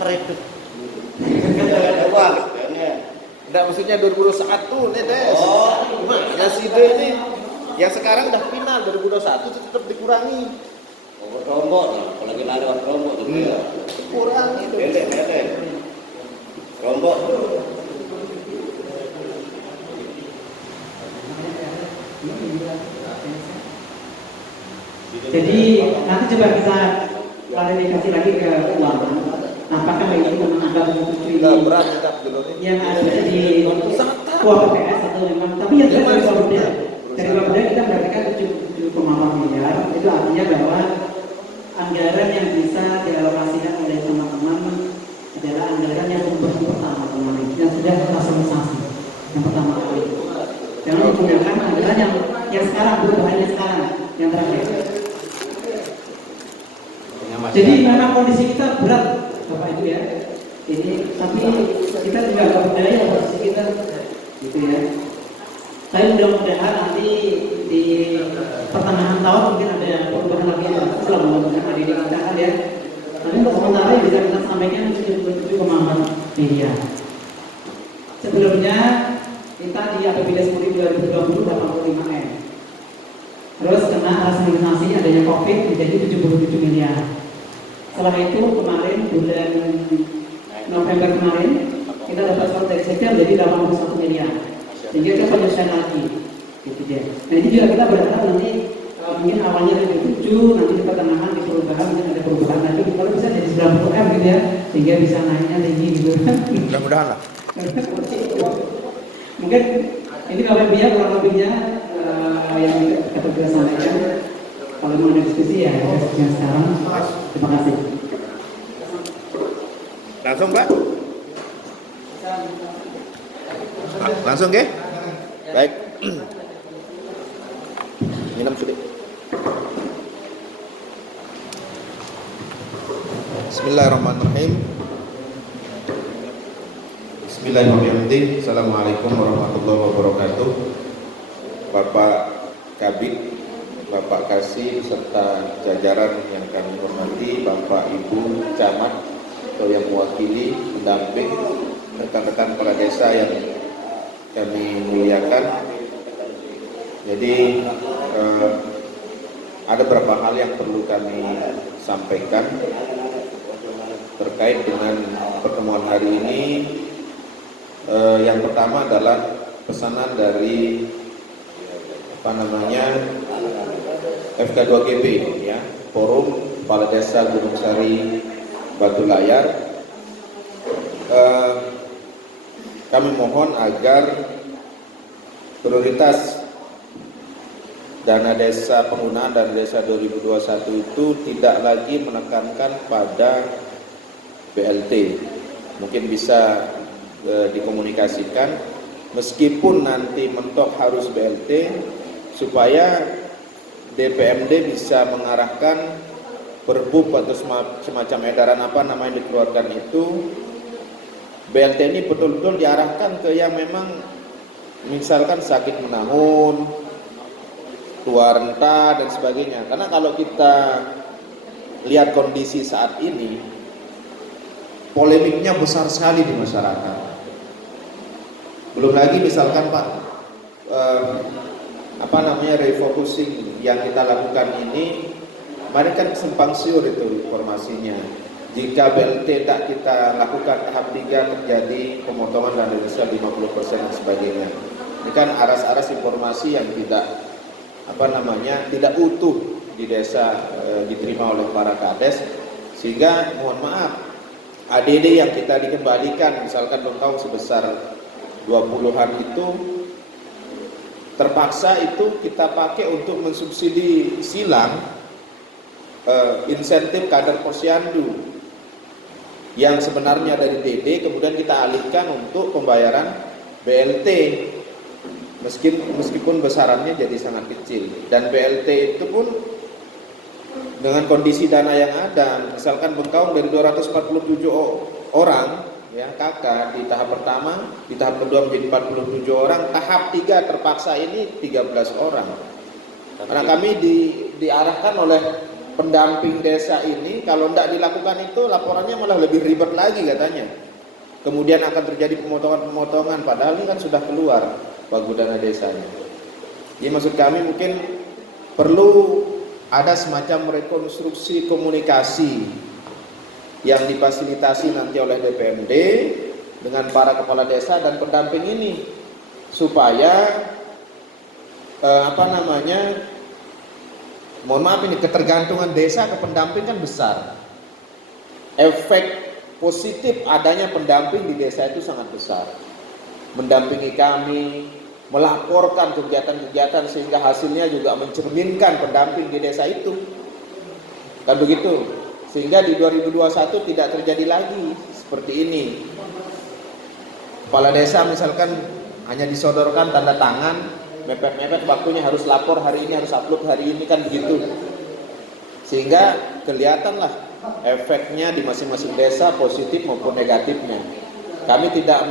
kredit. Enggak, maksudnya 2021 nih Des. Yang si D ini yang sekarang udah final 2021 tetap dikurangi. Rombok, apalagi nari orang rombok tuh. Kurangi itu. Beda. Rombok. Jadi nanti coba kita klarifikasi lagi ke keuangan. Apakah ini memang ada menyetujui Berat kita dulu nih. yang ada di kuota PS atau memang? Tapi yang dari Bapeda, kita berarti 7,4 miliar. Itu artinya bahwa anggaran yang bisa dialokasikan oleh teman-teman adalah anggaran yang pertama kemarin yang sudah terfasilitasi yang pertama kali. Jangan menggunakan anggaran yang sekarang perubahannya sekarang yang terakhir. Jadi memang kondisi kita berat, Bapak Ibu ya. Ini tapi kita juga nggak berdaya kondisi kita, gitu ya. Saya mudah-mudahan nanti di pertengahan tahun mungkin ada perubahan lagi ya. Selalu mudah-mudahan ada di kita ya. Tapi untuk sementara bisa kita sampaikan 77,4 miliar. Sebelumnya kita di APBD 2020 85 M. Terus kena rasionalisasi adanya COVID menjadi 77 miliar. Setelah itu kemarin bulan November kemarin kita dapat surat dari Sekda menjadi 81 miliar. Sehingga kita penyesuaian lagi. Gitu dia. Nah itu juga kita berharap nanti mungkin awalnya lebih 7, nanti di pertengahan di perubahan mungkin ada perubahan lagi. Kalau bisa jadi 90 M gitu ya, sehingga bisa naiknya tinggi gitu. Mudah-mudahan lah. Mungkin ini kalau biar kurang lebihnya yang kita sampaikan. Kalau mau ada diskusi ya diskusinya sekarang. Terima kasih. Langsung Pak? Langsung ke? Baik. Minum sudah. Bismillahirrahmanirrahim. Bismillahirrahmanirrahim. Assalamualaikum warahmatullahi wabarakatuh. Bapak Kabid, Bapak Kasih serta jajaran yang kami hormati, Bapak Ibu Camat atau yang mewakili, pendamping, rekan-rekan kepala desa yang kami muliakan. Jadi ada beberapa hal yang perlu kami sampaikan terkait dengan pertemuan hari ini. Yang pertama adalah pesanan dari FK2GB ya, Forum Kepala Desa Gunung Sari Batu Layar. Kami mohon agar prioritas dana desa, penggunaan dana desa 2021 itu tidak lagi menekankan pada BLT. Mungkin bisa dikomunikasikan, meskipun nanti mentok harus BLT, supaya DPMD bisa mengarahkan perbub atau semacam edaran apa namanya dikeluarkan itu, BLT ini betul-betul diarahkan ke yang memang misalkan sakit menahun, tua renta dan sebagainya. Karena kalau kita lihat kondisi saat ini, polemiknya besar sekali di masyarakat. Belum lagi misalkan Pak, refocusing yang kita lakukan ini, kemarin kan simpang siur itu informasinya. Jika BLT tak kita lakukan tahap 3 terjadi pemotongan dana desa 50% dan sebagainya. Ini kan aras-aras informasi yang tidak utuh di desa diterima oleh para kades, sehingga mohon maaf ADD yang kita dikembalikan misalkan tahun sebesar 20-an itu terpaksa itu kita pakai untuk mensubsidi silang insentif kader posyandu yang sebenarnya dari DD, kemudian kita alihkan untuk pembayaran BLT meskipun besarannya jadi sangat kecil. Dan BLT itu pun dengan kondisi dana yang ada, misalkan Bengkau dari 247 orang ya kakak di tahap pertama, di tahap kedua menjadi 47 orang, tahap 3 terpaksa ini 13 orang. Karena kami diarahkan oleh pendamping desa ini kalau tidak dilakukan itu laporannya malah lebih ribet lagi katanya. Kemudian akan terjadi pemotongan-pemotongan padahal ini kan sudah keluar Pagudana desanya. Jadi maksud kami mungkin perlu ada semacam rekonstruksi komunikasi yang difasilitasi nanti oleh DPMD dengan para kepala desa dan pendamping ini supaya mohon maaf ini ketergantungan desa ke pendamping kan besar. Efek positif adanya pendamping di desa itu sangat besar. Mendampingi kami, melaporkan kegiatan-kegiatan sehingga hasilnya juga mencerminkan pendamping di desa itu. Kan begitu. Sehingga di 2021 tidak terjadi lagi seperti ini. Kepala desa misalkan hanya disodorkan tanda tangan, mepet-mepet waktunya harus lapor hari ini, harus upload hari ini, kan begitu. Sehingga kelihatanlah efeknya di masing-masing desa positif maupun negatifnya. Kami tidak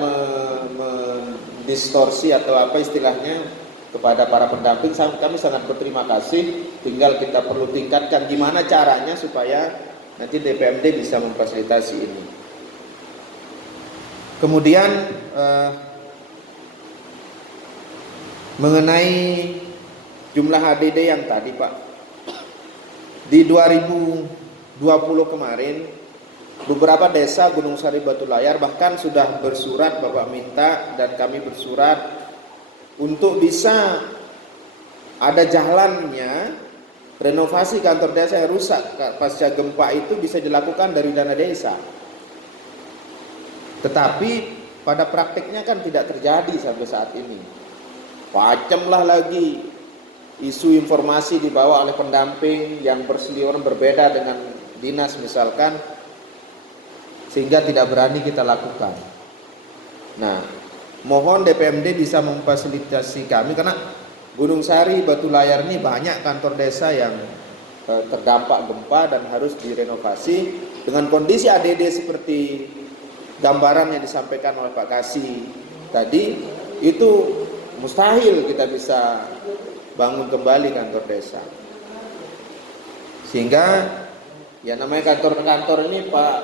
mendistorsi atau apa istilahnya kepada para pendamping. Kami sangat berterima kasih. Tinggal kita perlu tingkatkan gimana caranya supaya nanti DPMD bisa memfasilitasi ini. Kemudian mengenai jumlah HDD yang tadi Pak, di 2020 kemarin beberapa desa Gunung Sari Batu Layar bahkan sudah bersurat, Bapak minta dan kami bersurat untuk bisa ada jalannya renovasi kantor desa yang rusak pasca gempa itu bisa dilakukan dari dana desa. Tetapi pada praktiknya kan tidak terjadi sampai saat ini. Pacemlah lagi isu informasi dibawa oleh pendamping yang berseliweran berbeda dengan dinas misalkan, sehingga tidak berani kita lakukan. Nah, mohon DPMD bisa memfasilitasi kami karena Gunung Sari Batu Layar ini banyak kantor desa yang terdampak gempa dan harus direnovasi dengan kondisi ADD seperti gambaran yang disampaikan oleh Pak Kasih tadi. Itu mustahil kita bisa bangun kembali kantor desa. Sehingga ya namanya kantor-kantor ini Pak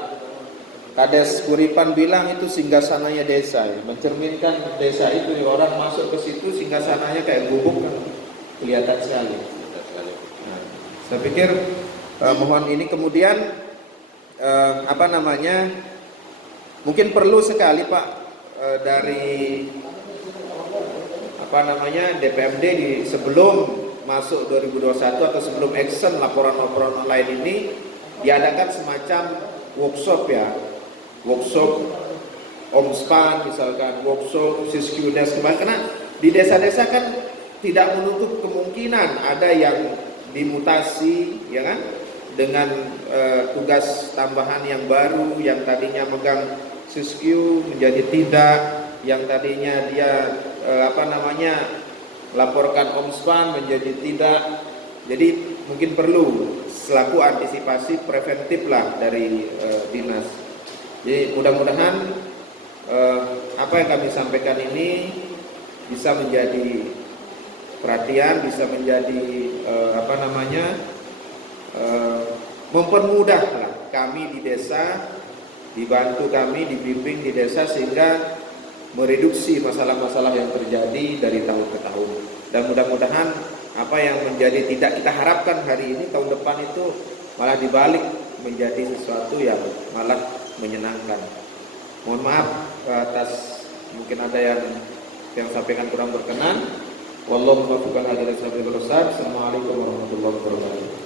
Kades Kuripan bilang itu singgasananya desa ya. Mencerminkan desa itu ya, orang masuk ke situ singgasananya kayak gubuk kan kelihatan sekali. Nah, saya pikir mohon ini kemudian mungkin perlu sekali Pak dari DPMD sebelum masuk 2021 atau sebelum action laporan-laporan online ini diadakan semacam workshop ya, workshop omspan misalkan, workshop siskudes karena di desa-desa kan tidak menutup kemungkinan ada yang dimutasi ya kan dengan tugas tambahan yang baru, yang tadinya megang sisku menjadi tidak, yang tadinya dia laporkan omspan menjadi tidak. Jadi mungkin perlu selaku antisipasi preventif lah dari dinas. Jadi mudah-mudahan apa yang kami sampaikan ini bisa menjadi perhatian, bisa menjadi mempermudah lah kami di desa, dibantu kami, dibimbing di desa sehingga mereduksi masalah-masalah yang terjadi dari tahun ke tahun. Dan mudah-mudahan apa yang menjadi tidak kita harapkan hari ini, tahun depan itu malah dibalik menjadi sesuatu yang malah menyenangkan. Mohon maaf atas mungkin ada yang sampaikan kurang berkenan. Wallahu muwaffiq. Assalamualaikum warahmatullahi wabarakatuh.